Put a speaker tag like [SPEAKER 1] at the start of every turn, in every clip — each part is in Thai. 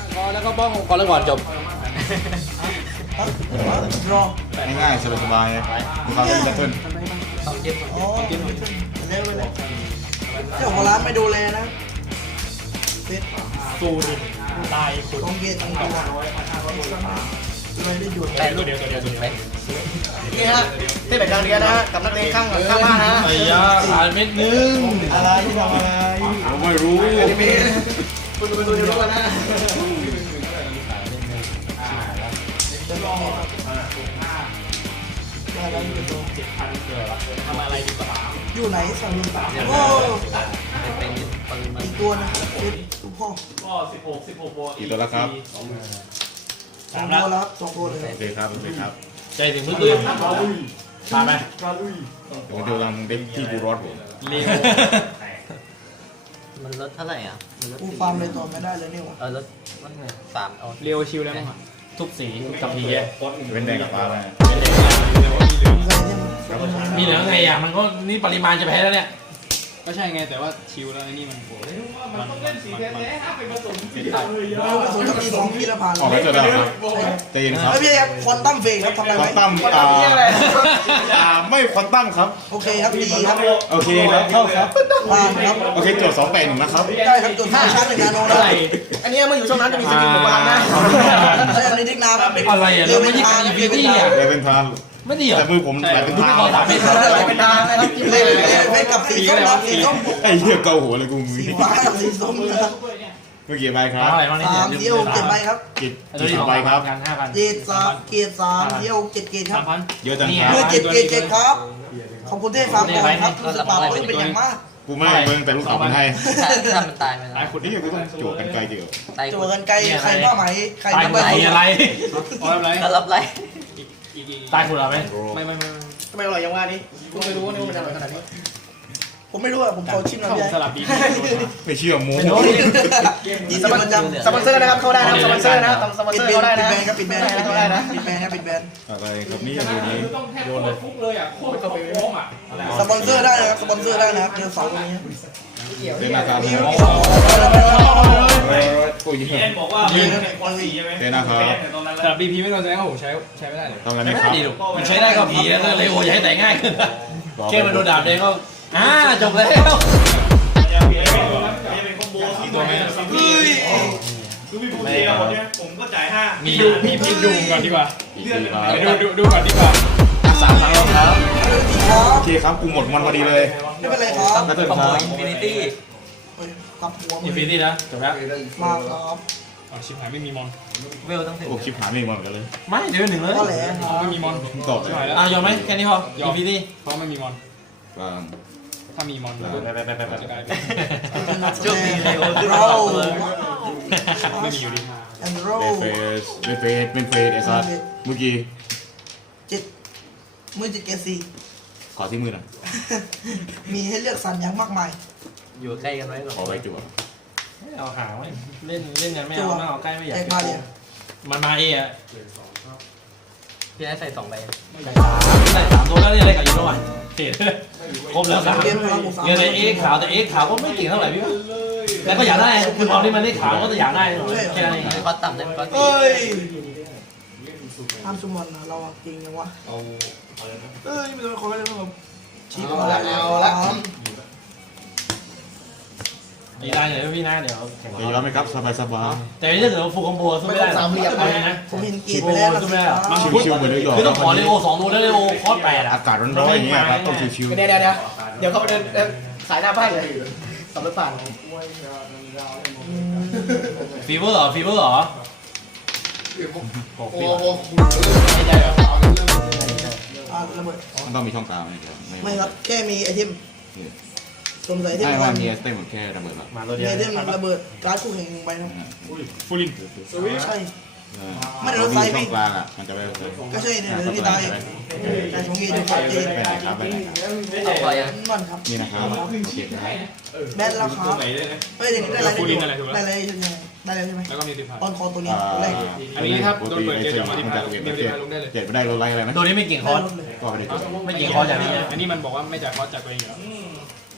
[SPEAKER 1] แล้วก็บ้องก่อนแล้วก่อนจบ
[SPEAKER 2] รอ
[SPEAKER 3] ง่ายๆสบายๆมีความเป็นดับเบิล
[SPEAKER 1] ต้องเย็บ
[SPEAKER 2] อ๋อเร็วไปเลยเจ้าของร้านไม่ดูแลนะเฟส
[SPEAKER 4] สู้ดิตายคุณ
[SPEAKER 2] ต้องเย็นต้องดูไม่ได้หยุด
[SPEAKER 1] แต่
[SPEAKER 4] ตัวเดียว
[SPEAKER 5] นี่ฮะเทพแบบดาวเรียนนะฮะกับนักเลงข้างบ้านฮะ
[SPEAKER 1] ไอ้ยาผ่านเม็ดนึง
[SPEAKER 2] อะไรที่ทำอะไร
[SPEAKER 3] ผมไม่รู้
[SPEAKER 5] คุณดูเดี๋ยวรู้กันนะ
[SPEAKER 2] ได้แล้วอยู่ตรง
[SPEAKER 4] ทำอะไรดีกว่า
[SPEAKER 2] อยู่ไหนสามีโอ้
[SPEAKER 1] เป็นปริมาณ
[SPEAKER 2] อีกตัวนะเฟสลูกพ่อ
[SPEAKER 4] ก็16โบ
[SPEAKER 3] กี่ตัวแล้วครับ
[SPEAKER 2] สองตัวแล้วสองตัวเลย
[SPEAKER 3] โอเคครับโอเคครับ
[SPEAKER 1] ใจถึงมืด
[SPEAKER 4] ผ่านไหม
[SPEAKER 3] เดี๋ยวดูรังเด็กที่กูรอดผม
[SPEAKER 4] เลี้ย
[SPEAKER 1] มันลดเท่าไหร่อ่ะ
[SPEAKER 2] กูฟาร์มเลยตัวไม่ได้เลยนี่วะ
[SPEAKER 1] ลดมันไง3เอา
[SPEAKER 4] เร็วชิวแล้วมั้งทุกสีทุกกับพี
[SPEAKER 3] เป็นแดงกับฟ้าไหม
[SPEAKER 1] มีเหลือไงอ่ะมันก็นี่ปริมาณจะแพ้แล้วเนี่ย
[SPEAKER 4] ก็ใช่ไงแต่ว่าชิวแล้วไอ้นี่มันเล่นสีแท้ๆไปผสมสี
[SPEAKER 2] เราไปสวนจะมี2ทีละผ่าน
[SPEAKER 3] ออกแล้วจะได้ครับใจเย็นครับ
[SPEAKER 2] ไม่ใช่ครับควอนตัมเฟกครับทำอะไร
[SPEAKER 3] ควอน
[SPEAKER 2] ไว้
[SPEAKER 3] ตัมไม่ควอนตัมครับ
[SPEAKER 2] โอเคครับดีครับ
[SPEAKER 3] โอเคครับเข้าครับ
[SPEAKER 2] ผ่านครับ
[SPEAKER 3] โอเคโจทย์281นะครับ
[SPEAKER 2] ได้ครับจุด5ชั้น1นาโนนะ
[SPEAKER 5] อันนี้เมื่ออยู่ช่วงนั้นจะมีสกิลหมู่บ้านนะ
[SPEAKER 2] ใช่อันนี้ทิกนาครับ
[SPEAKER 1] อะไรอ่ะเราไม่ใช่การอีพีนี่อ่ะ
[SPEAKER 3] เลยเป็นทาง
[SPEAKER 1] ไม่ดีเหรอ
[SPEAKER 3] แต่มือผมไหลเป็นทาง
[SPEAKER 1] ขอ3เม็ด
[SPEAKER 5] เป็นทางนะครับ
[SPEAKER 2] เล่นเล่นกับสีส้มนะสีส้ม
[SPEAKER 3] ไอ้เหี้ยเกาหัวเลยกูมือ
[SPEAKER 2] สีฟ้ากับสีส้มนะครับ
[SPEAKER 3] เมื่อกี้ใบครับ
[SPEAKER 1] อะไรบ้างนี่
[SPEAKER 2] 3เที่ยว7ใบครับ
[SPEAKER 3] กิจกี่ใบครับ
[SPEAKER 1] กัน5,000
[SPEAKER 2] เจ็ด3เกียรติ3เที่ยว7เกียรติครับ
[SPEAKER 3] เยอะจังค
[SPEAKER 2] มื
[SPEAKER 3] รั
[SPEAKER 2] อบ 7เกียรติ7ครับขอบคุณที่ฟังก่อนครับรู้สึกปลาปลื้มเป็นอย่างมาก
[SPEAKER 3] กูไม่เมืองแต่ลูกสาวมันให้
[SPEAKER 1] ถ้ามันตายไป
[SPEAKER 4] ตาย
[SPEAKER 1] แล้ว
[SPEAKER 4] คน
[SPEAKER 3] นี่
[SPEAKER 4] นี้
[SPEAKER 3] กูต้องจั่วกันไกลเดียว
[SPEAKER 1] ตาย
[SPEAKER 2] จั่วกันไกลใครว่าไหมใคร
[SPEAKER 1] ตาย
[SPEAKER 2] ทำ
[SPEAKER 1] อะไร
[SPEAKER 2] อะไร
[SPEAKER 4] อะไร
[SPEAKER 1] ก็รับไร
[SPEAKER 4] อีก
[SPEAKER 1] ตายคุณเหรอไหม
[SPEAKER 4] ไม่
[SPEAKER 5] ทำไมอร่อยอย่างว่านี้คุณไม่รู้ว่านี่มันอร่อยขนาดนี้
[SPEAKER 2] ผมไม่รู้อะผมขอชิมหน่อย
[SPEAKER 4] เข้า
[SPEAKER 2] ได้
[SPEAKER 4] สลับบี
[SPEAKER 3] ไม่เชื่อโม้
[SPEAKER 2] อีสมันจำ
[SPEAKER 5] สปอนเซอร์นะครับเข้าได้นะสปอนเซอร์นะสปอน
[SPEAKER 2] ปิ
[SPEAKER 5] เซ
[SPEAKER 2] ด
[SPEAKER 5] อร์
[SPEAKER 2] แบ
[SPEAKER 5] เข้าน ได้นะ
[SPEAKER 2] ครับปิดแบน
[SPEAKER 5] เข้าได้นะ
[SPEAKER 2] ปิดแบนครับปิดแบน
[SPEAKER 3] อะไรครับนี่ดูนี้
[SPEAKER 4] ต้องแทบโดนเลยฟุกเลยอ่ะโคตรโค้งอ่ะ
[SPEAKER 2] สปอนเซอร์ได้นะครับสปอนเซอร์ได้นะครับเจอเสาตรงนี้
[SPEAKER 3] เรื่องนะครับ
[SPEAKER 2] มีสอง
[SPEAKER 3] โอ้ย
[SPEAKER 4] แอนบอกว่ายืนคอนสีใช่ไหม
[SPEAKER 3] เรื่องนะครับ
[SPEAKER 4] สลับบีพีไม่ต้องแสดงว่าผมใช้ไม่ได้เลย
[SPEAKER 3] ทำอะไรไหมครับ
[SPEAKER 1] ดีลูกมันใช้ได้ก็ผีแล้วก็เลยโอ้ยให้แต่ง่ายขึ้นแค่มันโดนดาบเองก็จบแล้ว
[SPEAKER 4] จะเป็นคอมโบสีตัวไหมคือมีผู้เชี่ยวคนนี้ผมก็จ่าย5มีดูก่อนดีกว่าดูก่อนดีกว่า
[SPEAKER 1] 3 ครั้งแล้วครับ
[SPEAKER 3] โอเคครับกูหมดมันพอดีเลย
[SPEAKER 2] ไม่เป็นไรครับ
[SPEAKER 3] แล้วเติม
[SPEAKER 1] ข
[SPEAKER 3] ค
[SPEAKER 1] โม
[SPEAKER 3] รับ
[SPEAKER 1] ยอินฟินิตี้
[SPEAKER 2] ตับหัว
[SPEAKER 1] อินฟินิตี้นะจบแล้ว
[SPEAKER 2] มาครับ
[SPEAKER 4] ชิบหายไม่มีมอน
[SPEAKER 1] เวลต้องถึง
[SPEAKER 3] โอ้คลิปหาไม่หมดกันเลย
[SPEAKER 1] ไม่เดี๋ยวหนึ่งเลย
[SPEAKER 2] ก็แหละ
[SPEAKER 4] ไม่มีมอน
[SPEAKER 3] ตอบเลย
[SPEAKER 4] ชิบหายแล้ว
[SPEAKER 1] ยอมไหมแค่นี้พออินฟินิตี้
[SPEAKER 4] เพราะไม่มีมอน
[SPEAKER 3] กลาง
[SPEAKER 4] ถ้ามีมอนจะกลายเป็น
[SPEAKER 1] โชคดีเลย
[SPEAKER 2] เรา
[SPEAKER 4] ไม่มีอยู่ดี
[SPEAKER 2] แอนโร
[SPEAKER 3] เป็นเฟสไอ้ซัสเมื่อกี้
[SPEAKER 2] มือจิตเกซี
[SPEAKER 3] ขอที่มือหน่อย
[SPEAKER 2] มีให้เลือกสรรอย่างมากมาย
[SPEAKER 1] อยู่ใกล้กันไว้ก่อน
[SPEAKER 3] ขอใบจั่ว
[SPEAKER 1] เอาหางไว้เล่นกันไม่เอาใกล้ไม่อยาก
[SPEAKER 2] แจกมาเลย
[SPEAKER 1] มันมาเอะพี่ได้ใส่2 ใบใส่3 ตัวแล้วเนี่ยอะไรกับยูโรอ่ะเห็นครบแล้ว3
[SPEAKER 2] เกมพลังหมู่3
[SPEAKER 1] เงินในเอ็กขาวแต่เอ็กขาวก็ไม่เก่งเท่าไหร่พี่แล้วก็อยากได้คือความที่มันได้ขาวก็จะอยากได้แค่นั้นเองก็ต่ำได้ก็
[SPEAKER 2] เอ้ยห้ามสมอนนะเราจริงยังวะเอ้ยไม่โดนคนไม่ได้ผมชี้มาแล้วเอาละ
[SPEAKER 1] ดีได้เลยพี่นะเดี๋ยว
[SPEAKER 3] จะย้อนไหมครับสบายสบาย
[SPEAKER 1] แต่ถ้าเกิดฟูคอมโบสู้ไม่ได้นะ
[SPEAKER 2] ผมเห็นเกียรติไปแล้วนะ
[SPEAKER 3] ชิวๆเหมือนนิวยอร์ก
[SPEAKER 1] คือต้องขอเลโอ2 ตัวแล้วเลโอคอส8อ่ะ
[SPEAKER 3] อากาศร้อนๆอย่างเงี้ยครับต้องชิว
[SPEAKER 5] เดี๋ยวเขาไปเดินขายหน้าบ้านเลยขับรถผ่าน
[SPEAKER 1] ฟีเวอร์เหรอฟีเวอร์เหรอ
[SPEAKER 5] โอ้โห
[SPEAKER 1] ไม่ใจเหรอ
[SPEAKER 2] ระเบิด
[SPEAKER 3] ๆมันต้องมีช่องตาไหม
[SPEAKER 2] ไม่ครับแค่มีไอเทมสงสัยไอเทม
[SPEAKER 3] ใช่
[SPEAKER 2] มั
[SPEAKER 3] ว่าน มีเต้เหมือนแค่ระเบิดแล้ว
[SPEAKER 1] มาตัว
[SPEAKER 2] มี
[SPEAKER 1] เดียว
[SPEAKER 2] ไอเทมระเบิดการ์ดคู่แข่งไปนะ
[SPEAKER 4] ฟูลิน
[SPEAKER 2] ใช่
[SPEAKER 3] ช่องกลางอ่ะมันจะไป
[SPEAKER 2] ก็ใช่เนี่ยเรื่องที่ได้แต่ผมมีดูครับเจน
[SPEAKER 3] ไปไหนครับไปไหนครับ
[SPEAKER 1] เอาไปยัง
[SPEAKER 2] มันครับ
[SPEAKER 3] นี่นะครับโอเคครับ
[SPEAKER 2] แบนแล้วครับ
[SPEAKER 4] ไหนได้นะ
[SPEAKER 2] เฮ้ยเดี๋ยวนี้ได้อะไรได้เลยใช่ไหมได้เลยใช่ไหม
[SPEAKER 4] แล้วก็มีติดผ่าน
[SPEAKER 2] ออนคอตัวนี้แรก
[SPEAKER 4] อันนี้ครับโดนเปิดเกมจากมาติดผ่านเกมติดผ่านลงได้เลย
[SPEAKER 3] เจ็ดไม่ได้รถไล่อะไรไหม
[SPEAKER 1] ตัวนี้ไม่เก่งคอส
[SPEAKER 3] ก็ไม่ได้
[SPEAKER 1] ไม่เก่งคอสอย่างนี้
[SPEAKER 4] อันนี้มันบอกว่าไม่จ่ายคอสจากตัวเองเหรอ
[SPEAKER 2] ม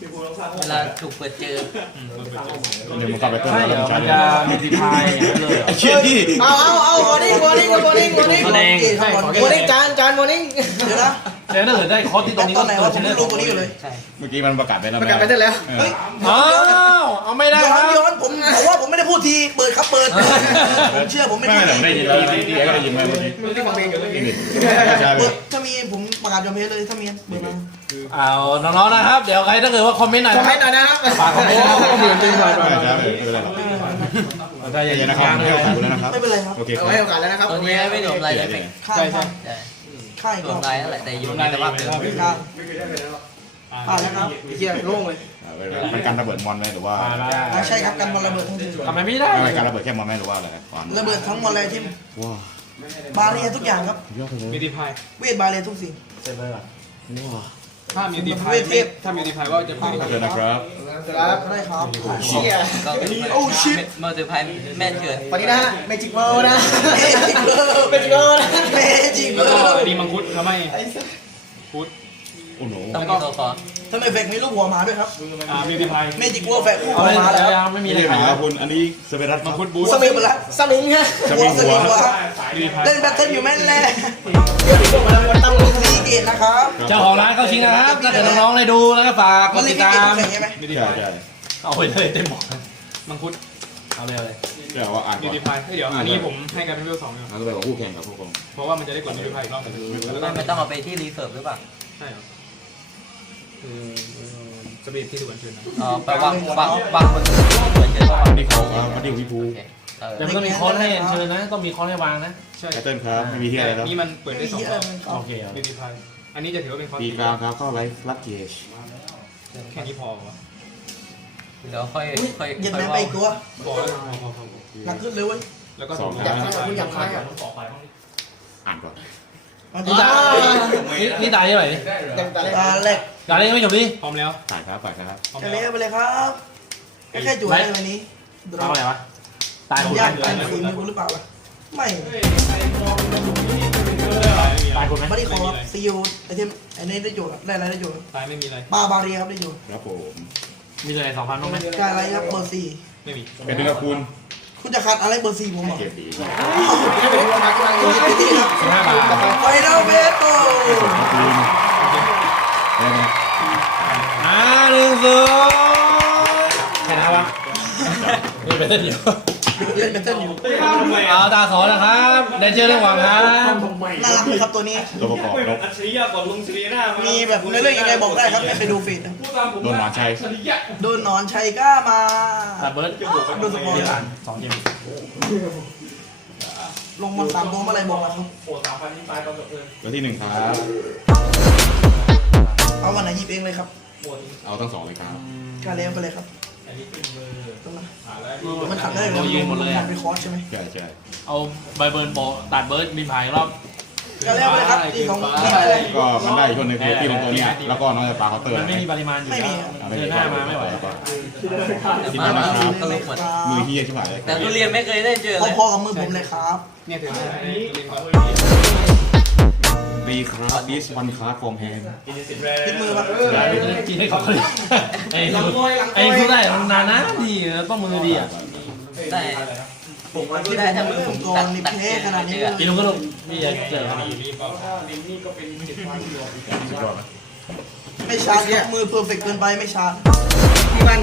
[SPEAKER 1] เวลาถูกเปิดเจอ
[SPEAKER 3] เดี๋ยวมึงกลับไปเติม
[SPEAKER 6] ใช่เหรอมันจะมีดีพายอย่างนั้นเลยเหรอ
[SPEAKER 3] ไอ้เชี่ยที่
[SPEAKER 5] เอาวอร์นิ่งวอร์นิ่งวอร์นิ่งวอร์นิ่ง
[SPEAKER 6] แสดง
[SPEAKER 5] วอร์นิ่งจานวอร์นิ่งเดี๋ยวนะ
[SPEAKER 6] แล้วถ้าเกิดได้คอร์สที่ตรงนี้
[SPEAKER 2] ตอ
[SPEAKER 6] ก็
[SPEAKER 2] นไหน
[SPEAKER 6] เกิ
[SPEAKER 2] วะ
[SPEAKER 6] ด
[SPEAKER 2] ผ
[SPEAKER 6] ช
[SPEAKER 2] ม
[SPEAKER 6] นะ
[SPEAKER 2] รู้ตัวนี้อยู่เลย
[SPEAKER 1] ใช่
[SPEAKER 3] เมื่อกี้มันประกาศไปแล้ว
[SPEAKER 5] ประกาศไปได้แล้ว
[SPEAKER 3] เออ
[SPEAKER 2] เฮ้ย
[SPEAKER 6] อ้าวเอาไม่ได้ครับ
[SPEAKER 2] ย้อนผมบอกว่าผมไม่ได้พูดทีเปิดครับเปิดผมเชื่อผมไม่
[SPEAKER 3] ไม่
[SPEAKER 2] พูด
[SPEAKER 3] แต่ผมได้ยินแล้วที่ก็ได้ยินมาเมื่อกี้
[SPEAKER 5] มึงที่ฟังเพลงอยู่เลย
[SPEAKER 3] นี่ใช่เล
[SPEAKER 2] เปิ
[SPEAKER 3] ย
[SPEAKER 2] ดถ้ามีผมประกาศยอมเพลเลยถ้ามีเปิดมา
[SPEAKER 6] เอาน้องๆนะครับ เดี๋ยวใครถ้าเกิดว่าคอมเมนต์หน่อย
[SPEAKER 5] ขอให้หน่อยนะครับ
[SPEAKER 6] ฝากคอมเมนต์ก็เหมือนจริงหน่อย
[SPEAKER 3] ใช่ใช่เลยไม่เป็นไรหรอก
[SPEAKER 6] ถ้าอย่าง
[SPEAKER 3] เย็น
[SPEAKER 6] นี้
[SPEAKER 3] นะครับ
[SPEAKER 6] การ
[SPEAKER 3] ไม่
[SPEAKER 6] เลย
[SPEAKER 3] เอาอยู่แล้วนะครับ
[SPEAKER 2] ไม่เป็นไรครับ
[SPEAKER 3] โอเคค
[SPEAKER 5] เอา
[SPEAKER 3] รับ
[SPEAKER 5] ให้โอกาสแล้วนะครับ
[SPEAKER 1] ตัวนี้ไม่รวมลายเอฟเฟกต์
[SPEAKER 2] ข้างข้าง
[SPEAKER 1] ใช่
[SPEAKER 2] ข้าง
[SPEAKER 1] รวมลายเท่าไหร่แต่อยู่ในสภาพเดิม
[SPEAKER 2] ข้างผ่านแล้วครับ
[SPEAKER 5] ไอ้เหี้ยโล่งเลย
[SPEAKER 3] มันการระเบิดมอนไหมหรือว่า
[SPEAKER 2] ใช่ครับกันบอลระเบิดทั้งที
[SPEAKER 6] ทำไมไม่ได้
[SPEAKER 3] ไม่การระเบิดแค่มอนไหมหรือว่าอะไรความ
[SPEAKER 2] ระเบิดทั้งหมดเลยที่
[SPEAKER 3] ว้าว
[SPEAKER 2] บาเรียทุกอย่างครับ
[SPEAKER 3] ยอดเลย
[SPEAKER 4] มีดีพาย
[SPEAKER 2] เวทบาเรียทุกสิ่ง
[SPEAKER 6] เสร็จเลยเหรอ
[SPEAKER 4] ถ้ามีดีพายถ้ามีดีพายก็จะเป็น
[SPEAKER 3] ขอบคุณนะครับ
[SPEAKER 5] ครับ
[SPEAKER 2] ได้ครับ
[SPEAKER 5] เชี่ย
[SPEAKER 1] ก็เป็น
[SPEAKER 2] โอ้ชิต
[SPEAKER 1] เมอร์ติพายแม่นเกิน
[SPEAKER 5] วันนี้นะเมจิกเวิลด์นะ
[SPEAKER 2] เมจิกเวิลด์
[SPEAKER 5] เมจิกเวิลด์นะ
[SPEAKER 2] เมจิก
[SPEAKER 4] แล้ว
[SPEAKER 2] เวิ
[SPEAKER 4] ก็
[SPEAKER 2] ลด์
[SPEAKER 4] ดีมังคุดทำให้พุทธ
[SPEAKER 3] โอ้โห
[SPEAKER 1] ต้องมีตัวคอ
[SPEAKER 2] ทำไมเฟกมีรูปหัวหมาด้วยครับ
[SPEAKER 4] มีดีพาย
[SPEAKER 2] เมจิกเวิลด์แฟกรูป
[SPEAKER 6] เอา
[SPEAKER 2] หัว
[SPEAKER 6] เลย
[SPEAKER 2] หมาแล้ว
[SPEAKER 6] ยังไม่มี
[SPEAKER 3] นี่
[SPEAKER 6] อะไร
[SPEAKER 3] เรียก
[SPEAKER 6] ขาย
[SPEAKER 3] หาคุณอันนี้สเปรัส
[SPEAKER 4] มังคุดบู
[SPEAKER 2] สมิงไปละ
[SPEAKER 5] สมิงฮะ
[SPEAKER 3] จะมีหัว
[SPEAKER 4] มีดีพาย
[SPEAKER 2] เล่นแบทเทิลอยู่แม่นแหละ
[SPEAKER 5] ตั้ง
[SPEAKER 2] ซีเกตนะครับ
[SPEAKER 6] เจ้าของร้านเข้าชิงนะครับถ้าเกิดน้องๆได้ดูแล้วก็ฝากก
[SPEAKER 2] มัน
[SPEAKER 6] ด
[SPEAKER 2] เล่
[SPEAKER 6] ติ
[SPEAKER 2] น
[SPEAKER 6] ด
[SPEAKER 2] ซีเก
[SPEAKER 6] ตา
[SPEAKER 2] ต
[SPEAKER 6] ม
[SPEAKER 2] แข่งใช่ไหม
[SPEAKER 4] มีดี
[SPEAKER 3] ใช่
[SPEAKER 4] พาย
[SPEAKER 3] ใช่
[SPEAKER 6] เอาไปเลยเต็มหมด
[SPEAKER 4] มังคุด
[SPEAKER 6] เอาเลยเอาเลย
[SPEAKER 3] เดี๋ยวว่าอ่าน
[SPEAKER 4] มี
[SPEAKER 3] ก่อน
[SPEAKER 4] ดีพายเดี๋ยวอันนี้ผมให้การเป็นเวล2อยู่
[SPEAKER 3] แล้วก็ไปบอกคู่แข่งกับคู่กอง
[SPEAKER 4] เพราะว่ามันจะได้กดมีดีพายอีกรอบนึงแล้วก็
[SPEAKER 1] ไม่ต้องเอาไปที่รีเซิร์ฟหรือเปล่า
[SPEAKER 4] ใช่เหรอสปีดที่ถูกอัญเชิญนะ
[SPEAKER 1] ไปวางบนเปิดเจอ
[SPEAKER 3] วันนี้เขาวันนี้วิภู
[SPEAKER 1] โอเค
[SPEAKER 6] แต่มันต้องมีคอร์สให้เชิญนะ ต้องมีคอร์สให้วางนะ
[SPEAKER 4] ใช่
[SPEAKER 3] แพทเทิร์นครับไม่มีที่อะไรแล้ว
[SPEAKER 4] นี่มันเปิดได้2รอบ
[SPEAKER 6] โอเคเอา
[SPEAKER 4] มีดีพายอันนี้จะถือว่าเป็นคอร์ส
[SPEAKER 3] ตีกลางครับเข้าไลฟ์รับเกจ
[SPEAKER 4] แค่นี้พอวะ
[SPEAKER 1] เดี๋ยวค่อย
[SPEAKER 2] เหย็นแม่ไปอีกตัว
[SPEAKER 4] พอแล้วพอ
[SPEAKER 2] หนักขึ้นเลยเว้ย
[SPEAKER 4] แล้วก็
[SPEAKER 3] สอง
[SPEAKER 5] อยาก
[SPEAKER 3] นะ
[SPEAKER 5] ให้คุณอยากให้อ่ะ
[SPEAKER 3] อ่านก่อน
[SPEAKER 6] นี่ตายนี่ตายยังไง
[SPEAKER 5] ยังแต่
[SPEAKER 2] แรก
[SPEAKER 6] การเล่นไม่จบดิ
[SPEAKER 4] พร้อมแล้ว
[SPEAKER 3] ฝ่ายครับฝ่ายครับ
[SPEAKER 4] พร้อม
[SPEAKER 2] จะ
[SPEAKER 4] แล้
[SPEAKER 2] เลี้
[SPEAKER 4] วย
[SPEAKER 2] ไปเลยครับแค่จุ๋ยในวันนี้
[SPEAKER 6] เอาอะไรวะตายคน
[SPEAKER 2] ยาก
[SPEAKER 6] ไหม
[SPEAKER 2] ตายฝีมือหรือเปล่าล่ะไม่
[SPEAKER 6] ตายคนไหม
[SPEAKER 2] ไม่ได้ขอซีอูไอเทมไอนี้ได้โจทย์ได้อะไรได้โจทย์
[SPEAKER 4] ตายไม่มีอะไร
[SPEAKER 2] บาเรียครับได้โจทย์
[SPEAKER 3] ครับผม
[SPEAKER 6] มีเลย2,000บ้างไหม
[SPEAKER 2] การอะไรครับเบอร์สี่
[SPEAKER 4] ไม่มี
[SPEAKER 3] เป็นเรื่องคุณ
[SPEAKER 2] คุณจะคัดอะไรเบอร์สี่ผมเหรอ
[SPEAKER 3] เกมดี
[SPEAKER 5] ไม่เป็นไรกำลังอยู่ที่
[SPEAKER 6] 15 บาท
[SPEAKER 2] ไฟนอลเบโต้
[SPEAKER 3] คุณได้ไหม
[SPEAKER 6] 1-0ใครนะวะนี่เป็นเส้นเดียว
[SPEAKER 2] เล่นเป็นเต้นอยู่
[SPEAKER 6] เอาตาสอนนะครับได้เจอเรื่องหวังครับ
[SPEAKER 2] น่ารักครับตัวนี้
[SPEAKER 3] ตัวประกอบนก
[SPEAKER 4] อัจฉริยะก่อนลงศิริหน้า
[SPEAKER 2] มีแบบในเรื่องยังไงบอกได้ครับไม่ไปดูฟีดนะ
[SPEAKER 3] โดนหมาชัย
[SPEAKER 2] โดนหนอนชัยกล้ามา
[SPEAKER 6] ตัดเบิร์ด
[SPEAKER 2] โดนสปอยล์
[SPEAKER 6] 2เกม
[SPEAKER 2] ลงมา3ตัวเมื่อไรบอกมาครับ
[SPEAKER 3] ตัวที่1ครับ
[SPEAKER 2] เอาวันไหนหยิบเองเลยครับ
[SPEAKER 3] เอาทั้ง2เลยครับ
[SPEAKER 2] การเลี้ยงไปเลยครับตรงนั้นมันขัดได้เลยเป็นคอร์สใช่ไหม
[SPEAKER 3] ใช่ใช่
[SPEAKER 6] เอาใบเบิร์นโปตัดเบิร์ดบินผ่านรอบ
[SPEAKER 2] การเลี้ยงไปเลยครับที่ของนี่เลย
[SPEAKER 3] ก็มันได้อีกคนหนึ่งคือที่ลงตัวเนี้ยแล้วก็น้องจะปาเคาน์เตอร์
[SPEAKER 6] มันไม่มีปริมาณอยู่แล้วเดินหน้ามาไม่ไหว
[SPEAKER 1] แต่มาก็ลุกหมด
[SPEAKER 3] มือเฮียชิบหายเลย
[SPEAKER 1] แต่ทุเรียนไม่เคยได้เจอเลย
[SPEAKER 2] พอๆกับมือผมเลยครับ
[SPEAKER 4] เนี่ยถือว่าเรียนก่อน
[SPEAKER 3] รีครับดิสวันคาร์ดฟอร์มแฮนด์
[SPEAKER 2] ติดมือปะ
[SPEAKER 6] จีนให้เขาเลยไอ้ทุได้มันนานนะดีต้องมือดีอ่ะ
[SPEAKER 1] ได้ผมว่าได้ถ้ามือผมตัดเจอ
[SPEAKER 6] กินลูกก็ลูกนี่จะเจอ
[SPEAKER 4] รีบก็
[SPEAKER 3] สุดยอดไหม
[SPEAKER 2] ไม่ชาร์จมือเพอร์เฟกต์เกินไปไม่ชาร์จ
[SPEAKER 5] มัน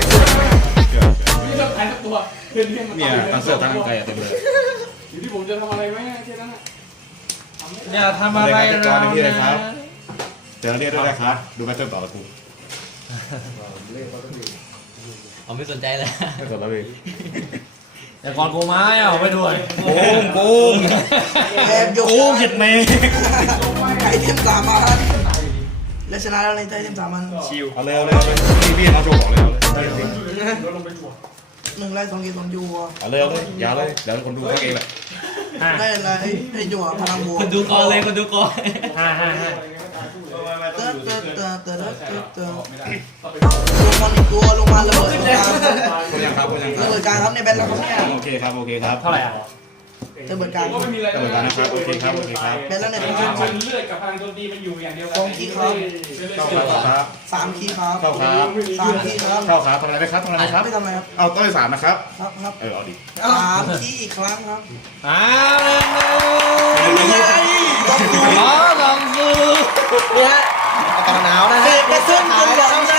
[SPEAKER 3] เนี่ยตั้งเสื้อตั้งใจเต็มเลย
[SPEAKER 4] อยู่ที่ผมจะทำอะไรไหมแค่นั้น
[SPEAKER 6] อย่าทำอะไรเรา
[SPEAKER 3] เจอเรียกด้วยนะครับดูแบทเทิลต่อละกู
[SPEAKER 1] ผมไม่สนใจเลย
[SPEAKER 3] ไม่สนแล้วเลย
[SPEAKER 6] แต่ก่อนกูไม้เอาไปด้วย
[SPEAKER 3] โกง
[SPEAKER 2] แอบยก
[SPEAKER 3] โกงเจ็ดเมย์
[SPEAKER 2] ไก่เทียม3 อันและชนะแล้วในใจเทียม3 อัน
[SPEAKER 4] ชิว
[SPEAKER 3] เอาเลยพี่เอาโชว์ของเลยเอาเลย
[SPEAKER 2] 1 ไล่ 2 เกม 2 ยู
[SPEAKER 3] เอาเลยอย่าเลยเดี๋ยวคนดูเขาเองแหละ
[SPEAKER 2] ได้อะไรให้ยูพลังบวก
[SPEAKER 1] คนดูกอเลยคนดูกอ
[SPEAKER 2] เติร์ลงมา1 ตัวลงมาระเบิดกลาง
[SPEAKER 3] คนยังครับ
[SPEAKER 2] ระเบิดกลางครับในแบนแล้วครับเนี่ย
[SPEAKER 3] โอเคครับ
[SPEAKER 6] เท่าไหร่อ่ะ
[SPEAKER 2] เจอเบิร์ดการ
[SPEAKER 4] ก็ไม่มีอะไร
[SPEAKER 3] กรรมการนะครับโอเคครับโอเคครับ
[SPEAKER 2] แบนแล้วเนี่ย
[SPEAKER 4] มันเลือดกับพลังโจมตีมันอยู่อย่างเดียวกัน
[SPEAKER 3] เข้าครับ
[SPEAKER 2] 3 คีย์ครับ
[SPEAKER 3] เข้าครับ
[SPEAKER 2] 3 คีย์ครับ
[SPEAKER 3] เข้าครับทำอะไรไหมครับทำอะไรไหมครับ
[SPEAKER 2] ไม่ทำอะไรครับ
[SPEAKER 3] เอาต้อย3นะครับ
[SPEAKER 2] ครับ
[SPEAKER 3] เอาดิ
[SPEAKER 2] 3 คีย์อีกครั้งครับ
[SPEAKER 6] ลองดู
[SPEAKER 5] เนี่ยอากาศหนาวนะ
[SPEAKER 2] เส
[SPEAKER 5] ฮะ
[SPEAKER 2] กกระสุนจนหวังช